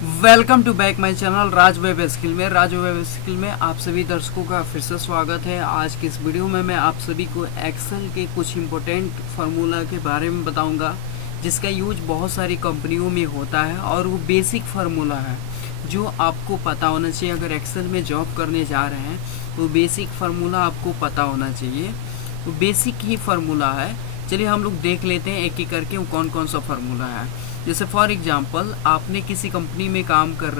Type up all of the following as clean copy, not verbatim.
Welcome to back my channel Raj web skill में आप सभी दर्शकों का फिर से स्वागत है। आज की इस वीडियो में मैं आप सभी को एक्सेल के कुछ इम्पोर्टेंट फार्मूला के बारे में बताऊंगा, जिसका यूज बहुत सारी कंपनियों में होता है और वो बेसिक फार्मूला है जो आपको पता होना चाहिए। अगर एक्सेल में जॉब करने जा रहे हैं तो बेसिक फार्मूला आपको पता होना चाहिए। तो बेसिक ही फार्मूला है। चलिए हम लोग देख लेते हैं एक एक करके वो कौन कौन सा फार्मूला है। जैसे फॉर एग्जांपल आपने किसी कंपनी में काम कर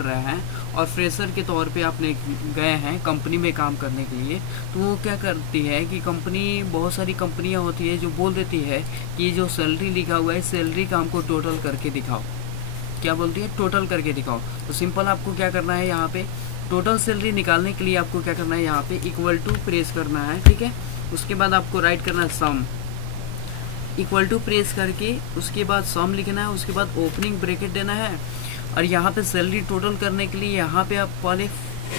रहे हैं और फ्रेशर के तौर पे आपने गए हैं कंपनी में काम करने के लिए। तो वो क्या करती है कि कंपनी, बहुत सारी कंपनियां होती है जो बोल देती है कि जो सैलरी लिखा हुआ है सैलरी का हमको टोटल करके दिखाओ। क्या बोलती है? टोटल करके दिखाओ। तो सिंपल आपको क्या करना है, यहाँ पे टोटल सैलरी निकालने के लिए आपको क्या करना है, यहाँ पे इक्वल टू प्रेस करना है। ठीक है, उसके बाद आपको राइट करना है सम, इक्वल टू प्रेस करके उसके बाद सम लिखना है, उसके बाद ओपनिंग ब्रैकेट देना है। और यहाँ पे सैलरी टोटल करने के लिए यहाँ पे आप पहले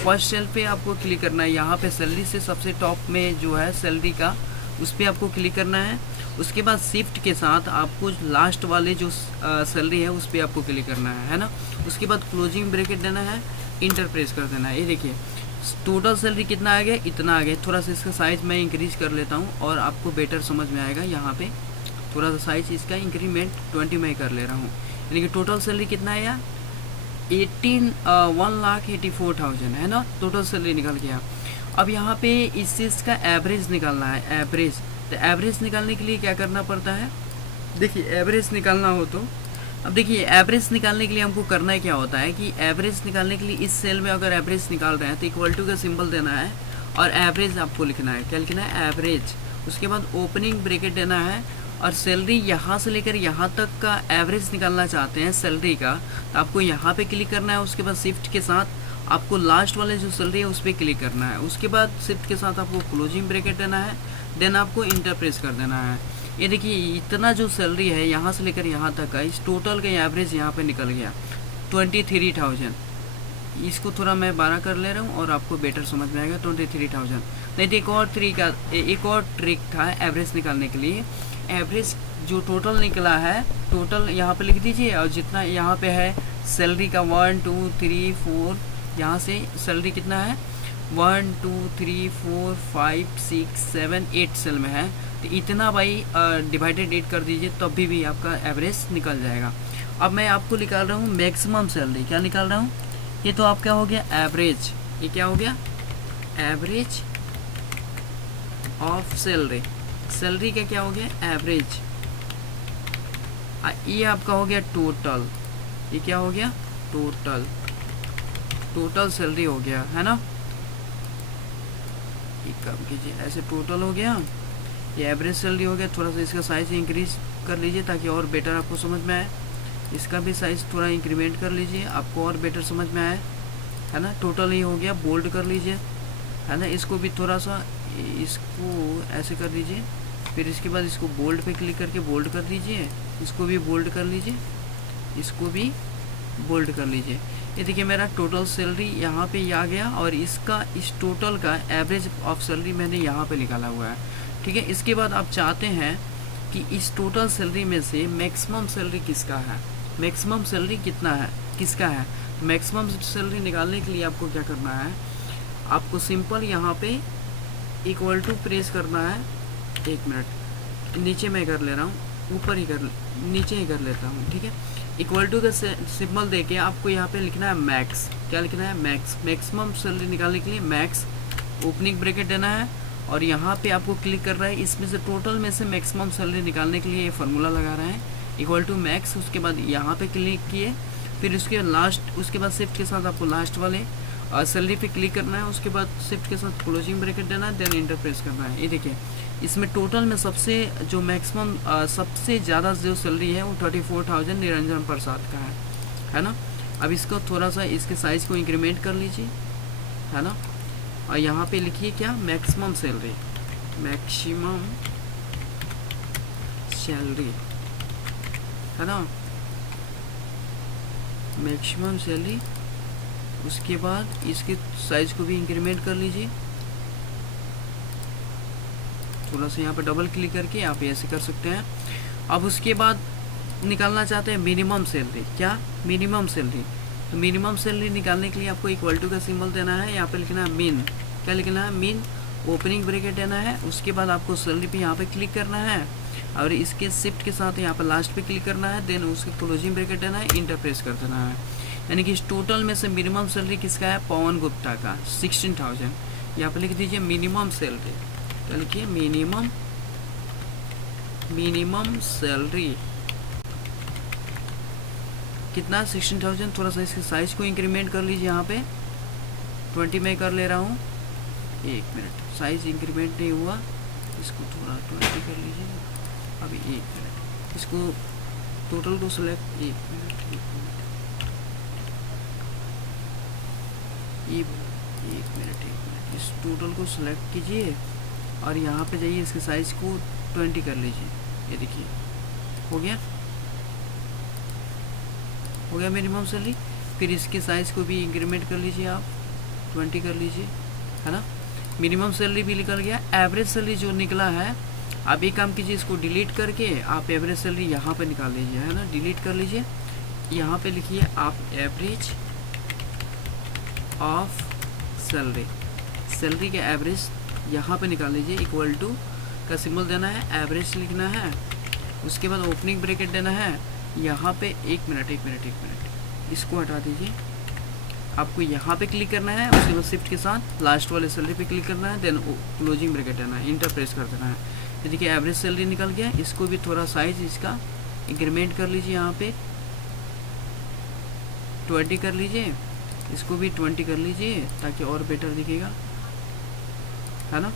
फर्स्ट सेल पे आपको क्लिक करना है। यहाँ पे सैलरी से सबसे टॉप में जो है सैलरी का, उस पर आपको क्लिक करना है। उसके बाद शिफ्ट के साथ आपको लास्ट वाले जो सैलरी है उस पर आपको क्लिक करना है ना। उसके बाद क्लोजिंग ब्रैकेट देना है, इंटर प्रेस कर देना है। ये देखिए टोटल सैलरी कितना आ गया, इतना आ गया। थोड़ा सा इसका साइज मैं इंक्रीज कर लेता हूँ और आपको बेटर समझ में आएगा। यहाँ पे थोड़ा सा साइज इसका इंक्रीमेंट 20 में कर ले रहा हूँ। यानी कि टोटल सैलरी कितना है यार, 1,84,000 है ना, टोटल सैलरी निकल गया। अब यहाँ पे इस चीज़ का एवरेज निकालना है, एवरेज। तो एवरेज निकालने के लिए क्या करना पड़ता है, देखिए एवरेज निकालना हो तो अब देखिए एवरेज निकालने के लिए हमको करना है क्या होता है कि एवरेज निकालने के लिए इस सेल में अगर एवरेज निकाल रहे हैं तो इक्वल टू का सिंबल देना है और एवरेज आपको लिखना है। क्या लिखना है? एवरेज। उसके बाद ओपनिंग ब्रैकेट देना है और सैलरी यहाँ से लेकर यहाँ तक का एवरेज निकालना चाहते हैं सैलरी का, तो आपको यहाँ पे क्लिक करना है। उसके बाद शिफ्ट के साथ आपको लास्ट वाले जो सैलरी है उस पर क्लिक करना है। उसके बाद शिफ्ट के साथ आपको क्लोजिंग ब्रैकेट देना है, देन आपको इंटर प्रेस कर देना है। ये देखिए इतना जो सैलरी है यहाँ से लेकर यहाँ तक का, इस टोटल का एवरेज यहाँ पे निकल गया 23,000। इसको थोड़ा मैं 12 कर ले रहा हूँ और आपको बेटर समझ में आएगा 23,000। नहीं तो एक और ट्रिक था एवरेज निकालने के लिए। एवरेज जो टोटल निकला है, टोटल यहाँ पे लिख दीजिए और जितना यहाँ पे है सैलरी का 1 2 3 4, यहाँ से सैलरी कितना है 1 2 3 4 5 6 7 8 सेल में है, तो इतना भाई डिवाइडेड 8 कर दीजिए तब भी आपका एवरेज निकल जाएगा। अब मैं आपको निकाल रहा हूँ मैक्सिमम सैलरी। क्या निकाल रहा हूँ? ये तो आपका हो गया एवरेज। ये क्या हो गया? Average of salary. सैलरी का क्या हो गया? एवरेज। ये आपका हो गया टोटल। ये क्या हो गया? टोटल। टोटल सैलरी हो गया है ना। एक काम कीजिए, ऐसे टोटल हो गया, ये एवरेज सैलरी हो गया। थोड़ा सा इसका साइज इंक्रीज कर लीजिए ताकि और बेटर आपको समझ में आए। इसका भी साइज थोड़ा इंक्रीमेंट कर लीजिए, आपको और बेटर समझ में आए, है ना। टोटल ही हो गया, बोल्ड कर लीजिए, है ना। इसको भी थोड़ा सा इसको ऐसे कर दीजिए, फिर इसके बाद इसको बोल्ड पे क्लिक करके बोल्ड कर दीजिए। इसको भी बोल्ड कर लीजिए, इसको भी बोल्ड कर लीजिए। ये देखिए मेरा टोटल सैलरी यहाँ पे आ गया और इसका इस टोटल का एवरेज ऑफ सैलरी मैंने यहाँ पे निकाला हुआ है। ठीक है, इसके बाद आप चाहते हैं कि इस टोटल सैलरी में से मैक्सिमम सैलरी किसका है, मैक्सिमम सैलरी कितना है, किसका है। मैक्सिमम सैलरी निकालने के लिए आपको क्या करना है, आपको सिंपल यहाँ पे इक्वल टू प्रेस करना है। एक मिनट, नीचे मैं कर ले रहा हूँ, ऊपर ही कर, नीचे ही कर लेता हूँ। ठीक है, इक्वल टू का सिंबल देके आपको यहाँ पे लिखना है मैक्स। क्या लिखना है? मैक्स। मैक्सिमम सैलरी निकालने के लिए मैक्स, ओपनिंग ब्रैकेट देना है और यहाँ पे आपको क्लिक कर रहा है। इसमें से टोटल में से मैक्सिमम सैलरी निकालने के लिए ये फार्मूला लगा रहा है, इक्वल टू मैक्स। उसके बाद यहाँ पे क्लिक किए, फिर उसके बाद शिफ्ट के साथ आपको लास्ट वाले सैलरी पे क्लिक करना है। उसके बाद शिफ्ट के साथ क्लोजिंग ब्रैकेट देना है, देन इंटर प्रेस करना है। ये देखिए इसमें टोटल में सबसे जो मैक्सिमम सबसे ज़्यादा जो सैलरी है वो 34,000 निरंजन प्रसाद का है ना। अब इसको थोड़ा सा इसके साइज़ को इंक्रीमेंट कर लीजिए, है ना। और यहाँ पे लिखिए क्या, मैक्सिमम सैलरी, मैक्सिमम सैलरी, है ना, मैक्सिमम सैलरी। उसके बाद इसके साइज को भी इंक्रीमेंट कर लीजिए, थोड़ा सा यहाँ पे डबल क्लिक करके आप ऐसे कर सकते हैं। अब उसके बाद निकालना चाहते हैं मिनिमम सैलरी, क्या मिनिमम सैलरी। तो मिनिमम सैलरी निकालने के लिए आपको इक्वल टू का सिंबल देना है, यहाँ पे लिखना है मीन, क्या लिखना है मीन, ओपनिंग ब्रैकेट देना है। उसके बाद आपको सैलरी पे यहाँ पे क्लिक करना है और इसके शिफ्ट के साथ यहाँ पे लास्ट पे क्लिक करना है, देन उसके क्लोजिंग ब्रैकेट देना है, इंटर प्रेस कर देना है। यानी कि इस टोटल में से मिनिमम सैलरी किसका है, पवन गुप्ता का 16,000। यहाँ पे लिख दीजिए मिनिमम सैलरी, तो लिखिए मिनिमम सैलरी कितना 16,000। थोड़ा सा इसके साइज को इंक्रीमेंट कर लीजिए, यहाँ पे 20 में कर ले रहा हूँ। 1 मिनट, साइज इंक्रीमेंट नहीं हुआ, इसको थोड़ा 20 कर लीजिए अभी। 1 मिनट, इसको टोटल को सिलेक्ट, 1 मिनट इस टोटल को सिलेक्ट कीजिए और यहाँ पे जाइए, इसके साइज को 20 कर लीजिए। ये देखिए हो गया मिनिमम सैलरी। फिर इसके साइज को भी इंक्रीमेंट कर लीजिए, आप 20 कर लीजिए, है ना। मिनिमम सैलरी भी निकल गया। एवरेज सैलरी जो निकला है, आप एक काम कीजिए, इसको डिलीट करके आप एवरेज सैलरी यहाँ पे निकाल लीजिए, है ना। डिलीट कर लीजिए, यहाँ पे लिखिए आप एवरेज ऑफ सैलरी के एवरेज यहाँ पे निकाल लीजिए। इक्वल टू का सिंबल देना है, एवरेज लिखना है, उसके बाद ओपनिंग ब्रैकेट देना है यहाँ पे। 1 मिनट, इसको हटा दीजिए। आपको यहाँ पे क्लिक करना है, उसके बाद शिफ्ट के साथ लास्ट वाले सैलरी पे क्लिक करना है, देन क्लोजिंग ब्रैकेट देना है, इंटर प्रेस कर देना है। तो देखिए एवरेज सैलरी निकल गया। इसको भी थोड़ा साइज इसका इंक्रीमेंट कर लीजिए, यहाँ पे 20 कर लीजिए, इसको भी 20 कर लीजिए ताकि और बेटर दिखेगा, है ना।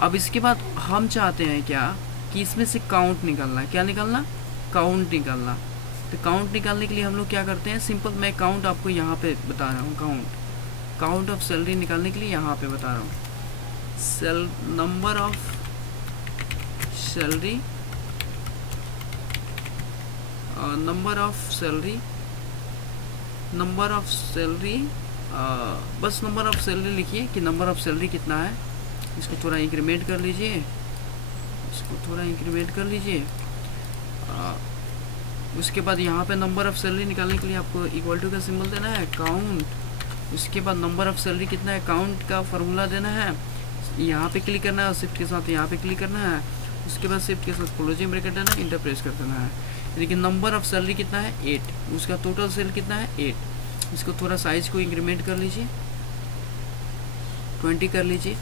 अब इसके बाद हम चाहते हैं क्या कि इसमें से काउंट निकालना, क्या निकालना, काउंट निकालना। तो काउंट निकालने के लिए हम लोग क्या करते हैं, सिंपल मैं काउंट आपको यहाँ पे बता रहा हूँ। काउंट ऑफ सैलरी निकालने के लिए यहाँ पे बता रहा हूँ। नंबर ऑफ सैलरी बस नंबर ऑफ सैलरी लिखिए कि नंबर ऑफ सैलरी कितना है। इसको थोड़ा इंक्रीमेंट कर लीजिए, उसके बाद यहाँ पे नंबर ऑफ सैलरी निकालने के लिए आपको इक्वल टू का सिंबल देना है, काउंट। उसके बाद नंबर ऑफ सैलरी कितना है, काउंट का फॉर्मूला देना है, यहाँ पे क्लिक करना है, शिफ्ट के साथ यहाँ पे क्लिक करना है, उसके बाद शिफ्ट के साथ क्लोजिंग ब्रैकेट देना है, इंटर प्रेस कर देना है। लेकिन नंबर ऑफ सैलरी कितना है 8, उसका टोटल सेल कितना है 8। इसको थोड़ा साइज को इंक्रीमेंट कर लीजिए, 20 कर लीजिए।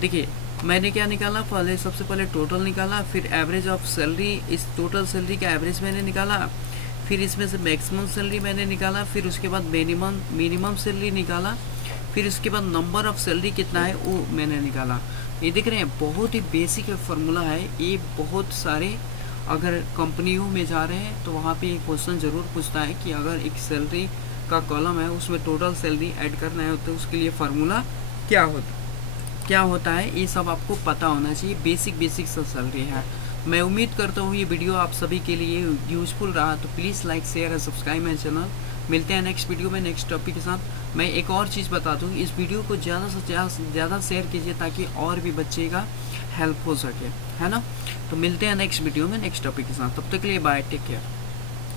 देखिए मैंने क्या निकाला, सबसे पहले टोटल निकाला, फिर एवरेज ऑफ सैलरी, इस टोटल सैलरी का एवरेज मैंने निकाला, फिर इसमें से मैक्सिमम सैलरी मैंने निकाला, फिर उसके बाद मिनिमम सैलरी निकाला, फिर उसके बाद नंबर ऑफ सैलरी कितना है वो मैंने निकाला। ये देख रहे हैं, बहुत ही बेसिक फार्मूला है ये। बहुत सारे अगर कंपनियों में जा रहे हैं तो वहाँ पे एक क्वेश्चन ज़रूर पूछता है कि अगर एक सैलरी का कॉलम है उसमें टोटल सैलरी ऐड करना है तो उसके लिए फार्मूला क्या होता है, ये सब आपको पता होना चाहिए। बेसिक सा सैलरी है। मैं उम्मीद करता हूँ ये वीडियो आप सभी के लिए यूजफुल रहा, तो प्लीज़ लाइक शेयर और सब्सक्राइब माई चैनल। मिलते हैं नेक्स्ट वीडियो में नेक्स्ट टॉपिक के साथ। मैं एक और चीज़ बता दूँ, इस वीडियो को ज़्यादा से ज़्यादा शेयर कीजिए ताकि और भी बच्चे का हेल्प हो सके, है ना। तो मिलते हैं नेक्स्ट वीडियो में नेक्स्ट टॉपिक के साथ। तब तक के लिए बाय, टेक केयर।